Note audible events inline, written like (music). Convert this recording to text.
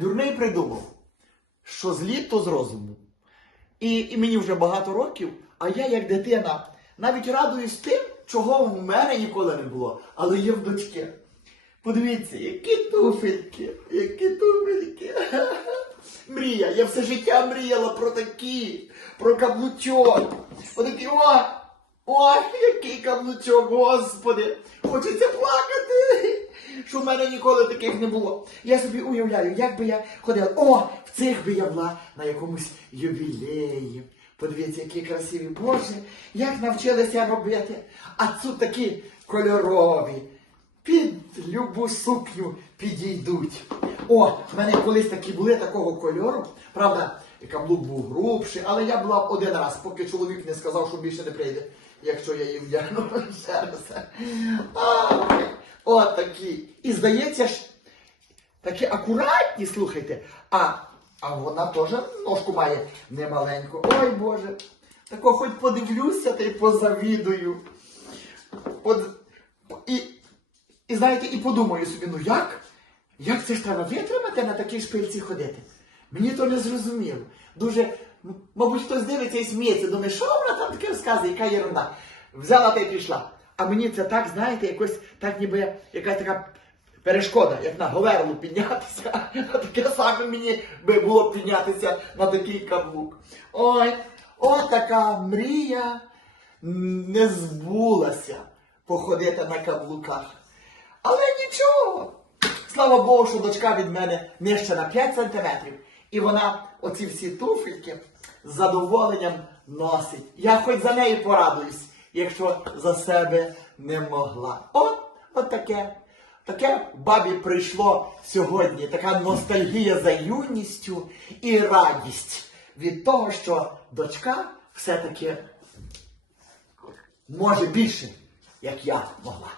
Дурний придумав, що злі то з розуму. І, і мені вже багато років, а я, як дитина, навіть радуюсь тим, чого в мене ніколи не було, але є в дочки. Подивіться, які туфельки, які туфельки. (laughs) Мрія, я все життя мріяла про такі, про каблучок. Отакі, о, о, який каблучок, господи, хочеться плакати. Що в мене ніколи таких не було. Я собі уявляю, як би я ходила. О, в цих би я була на якомусь ювілеї. Подивіться, які красиві. Боже, як навчилися робити. А тут такі кольорові. Під любу сукню підійдуть. О, в мене колись такі були такого кольору. Правда, каблук був грубший, але я була один раз, поки чоловік не сказав, що більше не прийде, якщо я її вдягну (laughs) ще раз. От такі. І здається ж, такі акуратні, слухайте. А, а вона теж ножку має немаленьку. Ой Боже. Тако хоч подивлюся та й позавідую. От, і, і знаєте, і подумаю собі, ну як? Як це ж треба витримати на такій шпильці ходити? Мені то не зрозуміло. Дуже, мабуть, хтось дивиться і сміється, думає, що вона там таке розказує, яка єрунда. Взяла та й пішла. А мені це так, знаєте, якось так ніби якась така перешкода, як на говерлу піднятися. (laughs) Таке саме мені би було піднятися на такий каблук. Ой, от така мрія не збулася походити на каблуках. Але нічого. Слава Богу, що дочка від мене нижче на 5 сантиметрів. І вона оці всі туфельки з задоволенням носить. Я хоч за неї порадуюсь, якщо за себе не могла. От, от таке. Таке бабі прийшло сьогодні, така ностальгія за юністю і радість від того, що дочка все-таки може більше, як я могла.